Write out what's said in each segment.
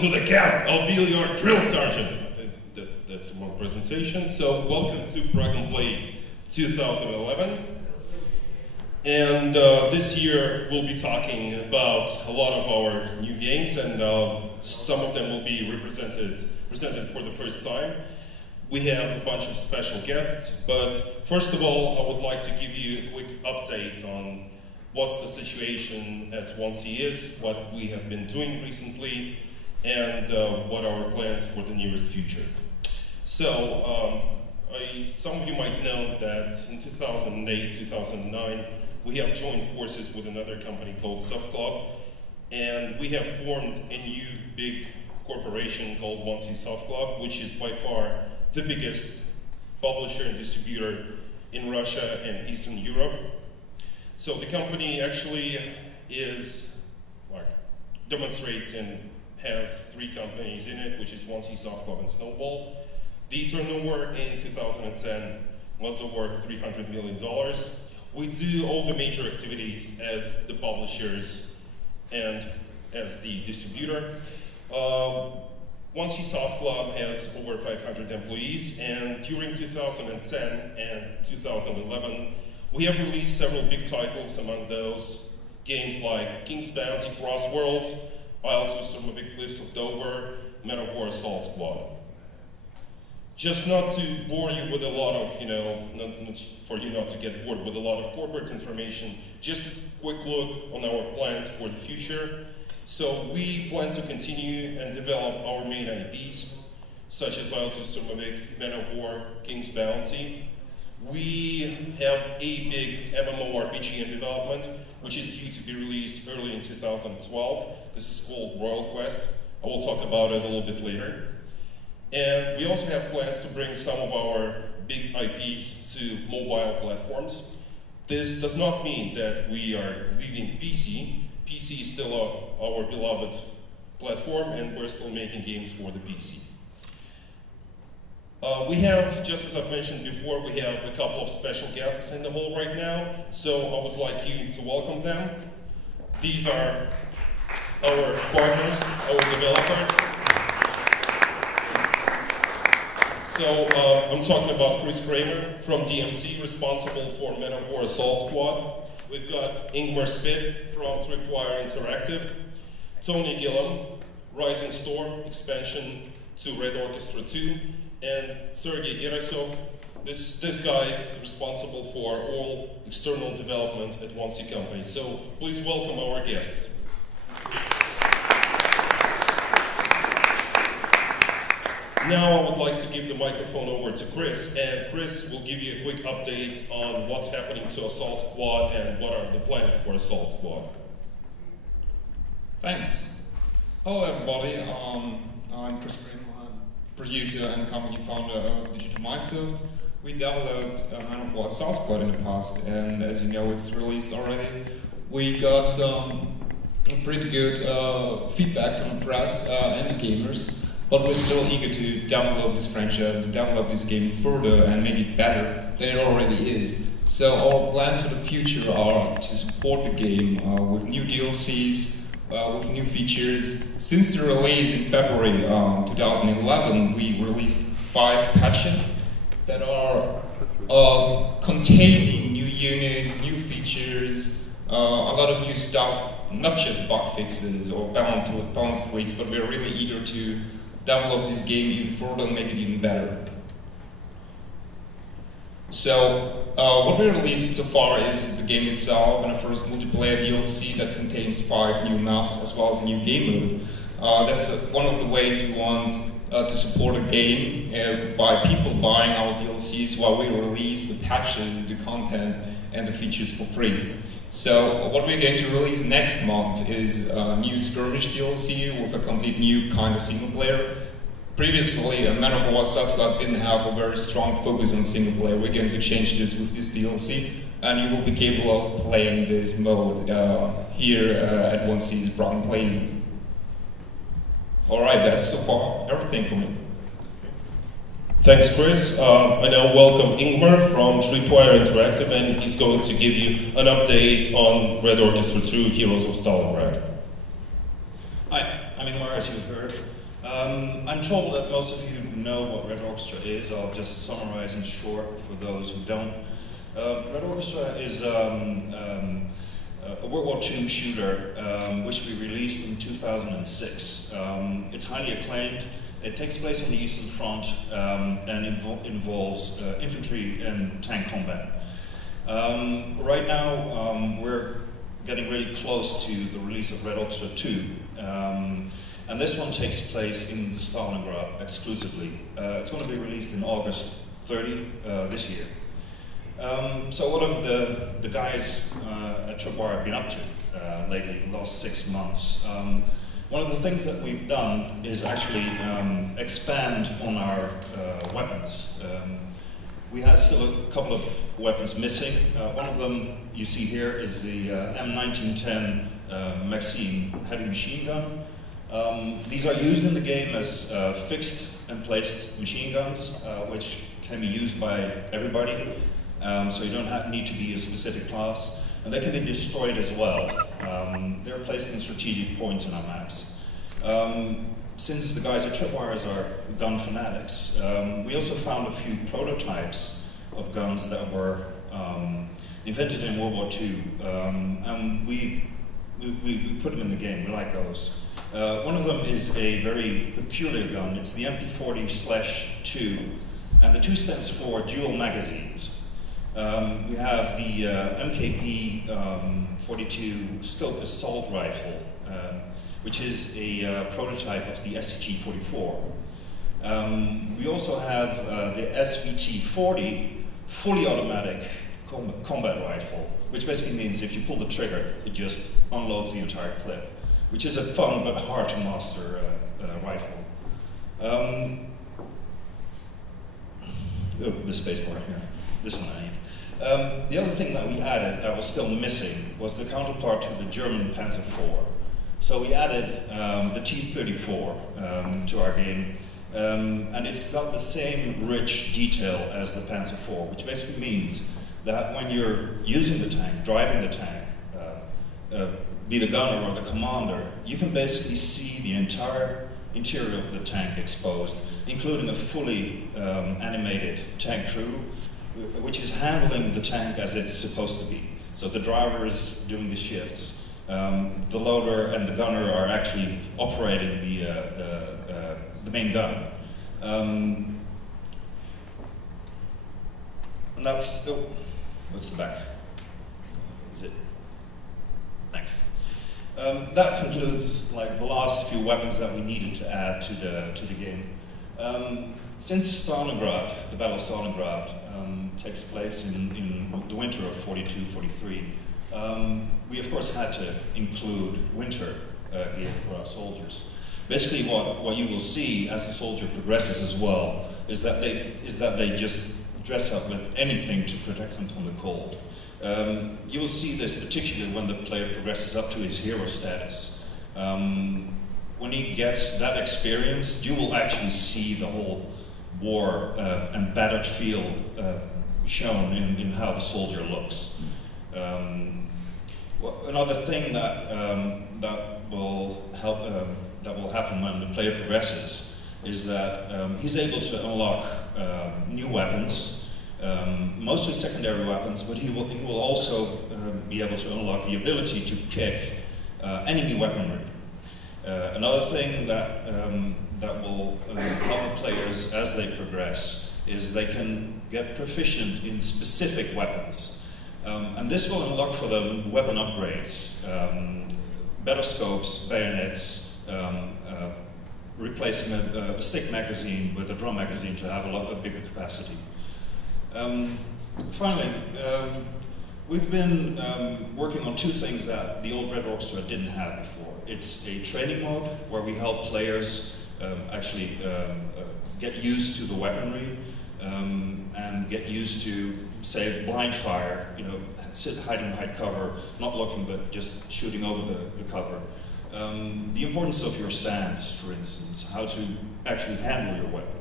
to the camp. I'll be your drill sergeant. I think that's the wrong presentation. So welcome to Prague N Play 2011. And this year we'll be talking about a lot of our new games, and some of them will be presented for the first time. We have a bunch of special guests, but first of all, I would like to give you a quick update on what's the situation at 1C is, what we have been doing recently, and what are our plans for the nearest future. So, some of you might know that in 2008, 2009, we have joined forces with another company called Soft Club, and we have formed a new big corporation called 1C Soft Club, which is by far the biggest publisher and distributor in Russia and Eastern Europe. So the company actually demonstrates and has 3 companies in it, which is 1C Soft Club and Snowball. The turnover in 2010 was over $300 million. We do all the major activities as the publishers and as the distributor. 1C Soft Club has over 500 employees, and during 2010 and 2011, we have released several big titles, among those games like King's Bounty, Crossworlds, Isle to Stormovik, Cliffs of Dover, Men of War Assault Squad. Just not to bore you with a lot of, for you not to get bored with a lot of corporate information, just a quick look on our plans for the future. So we plan to continue and develop our main IPs, such as Isle to Stormovik, Men of War, King's Bounty. We have a big MMORPG in development, which is due to be released early in 2012. This is called Royal Quest. I will talk about it a little bit later. And we also have plans to bring some of our big IPs to mobile platforms. This does not mean that we are leaving PC. PC is still our beloved platform, and we're still making games for the PC. We have, just as I've mentioned before, we have a couple of special guests in the hall right now, so I would like you to welcome them. These are our partners, our developers. So I'm talking about Chris Kramer from DMC, responsible for Men of War Assault Squad. We've got Ingmar Spit from Tripwire Interactive, Tony Gillam, Rising Storm expansion to Red Orchestra 2, and Sergey Gerasov. This guy is responsible for all external development at 1C Company. So please welcome our guests. Now I would like to give the microphone over to Chris, and Chris will give you a quick update on what's happening to Assault Squad and what are the plans for Assault Squad. Thanks. Hello everybody, I'm Chris Kramer, I'm producer and company founder of Digital Mindsoft. We developed Men of War Assault Squad in the past, and as you know it's released already. We got some pretty good feedback from the press and the gamers. But we're still eager to develop this franchise, develop this game further and make it better than it already is. So our plans for the future are to support the game with new DLCs, with new features. Since the release in February 2011, we released 5 patches that are containing new units, new features, a lot of new stuff, not just bug fixes or balance tweaks, but we're really eager to develop this game even further and make it even better. So, what we released so far is the game itself and a first multiplayer DLC that contains 5 new maps as well as a new game mode. That's one of the ways we want to support a game by people buying our DLCs while we release the patches, the content, and the features for free. So what we're going to release next month is a new skirmish DLC with a complete new kind of single player. Previously, Men of War Assault Squad didn't have a very strong focus on single player. We're going to change this with this DLC, and you will be capable of playing this mode here at 1C's Prague N Play unit. Alright, that's so far everything from me. Thanks, Chris. I now welcome Ingmar from Tripwire Interactive, and he's going to give you an update on Red Orchestra 2, Heroes of Stalingrad. Hi, I'm Ingmar, as you've heard. I'm told that most of you know what Red Orchestra is. I'll just summarize in short for those who don't. Red Orchestra is a World War II shooter which we released in 2006. It's highly acclaimed. It takes place on the Eastern Front and involves infantry and tank combat. Right now, we're getting really close to the release of Red Orchestra 2. And this one takes place in Stalingrad exclusively. It's going to be released in August 30 this year. So what have the guys at Tripwire have been up to lately, the last 6 months? One of the things that we've done is actually expand on our weapons. We have still a couple of weapons missing. One of them you see here is the M1910 Maxim heavy machine gun. These are used in the game as fixed and placed machine guns, which can be used by everybody. So you don't need to be a specific class. And they can be destroyed as well. They're placed in strategic points in our maps. Since the guys at Tripwires are gun fanatics, we also found a few prototypes of guns that were invented in World War II. And we put them in the game. We like those. One of them is a very peculiar gun. It's the MP40/2. And the 2 stands for dual magazines. We have the MKB 42 scope assault rifle, which is a prototype of the STG-44. We also have the SVT-40 fully automatic combat rifle, which basically means if you pull the trigger, it just unloads the entire clip, which is a fun but hard to master rifle. The spacebar here. This one I need. The other thing that we added that was still missing was the counterpart to the German Panzer IV. So we added the T-34 to our game, and it's got the same rich detail as the Panzer IV, which basically means that when you're using the tank, driving the tank, be the gunner or the commander, you can basically see the entire interior of the tank exposed, including a fully animated tank crew, which is handling the tank as it's supposed to be. So the driver is doing the shifts. The loader and the gunner are actually operating the main gun. And that's, what's the back? Is it? Thanks. That concludes like the last few weapons that we needed to add to the game. Since Stalingrad, the Battle of Stalingrad, takes place in the winter of 42-43, we of course had to include winter gear for our soldiers. Basically, what you will see as the soldier progresses as well is that they just dress up with anything to protect them from the cold. You will see this particularly when the player progresses up to his hero status. When he gets that experience, you will actually see the whole war and battered feel shown in how the soldier looks. Another thing that will happen when the player progresses is that he's able to unlock new weapons, mostly secondary weapons, but he will also be able to unlock the ability to pick enemy weaponry. Another thing that will help the players as they progress is they can get proficient in specific weapons. And this will unlock for them weapon upgrades, better scopes, bayonets, replacing a stick magazine with a drum magazine to have a bigger capacity. Finally, we've been working on 2 things that the old Red Orchestra didn't have before. It's a training mode where we help players actually get used to the weaponry and get used to, say, blind fire, hiding behind cover, not looking but just shooting over the cover. The importance of your stance, for instance, how to actually handle your weapon.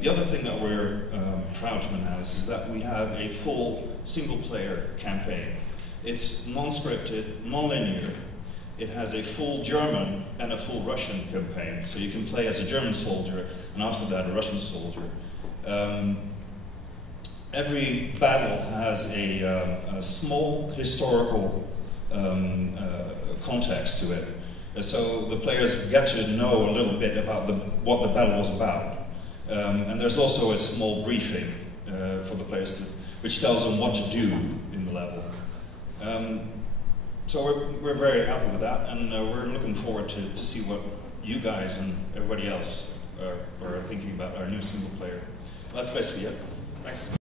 The other thing that we're proud to announce is that we have a full single-player campaign. It's non-scripted, non-linear, it has a full German and a full Russian campaign. So you can play as a German soldier, and after that a Russian soldier. Every battle has a small historical context to it. So the players get to know a little bit about what the battle was about. And there's also a small briefing for the players, which tells them what to do in the level. So we're very happy with that, and we're looking forward to see what you guys and everybody else are thinking about our new single player. Well, that's basically it. Thanks.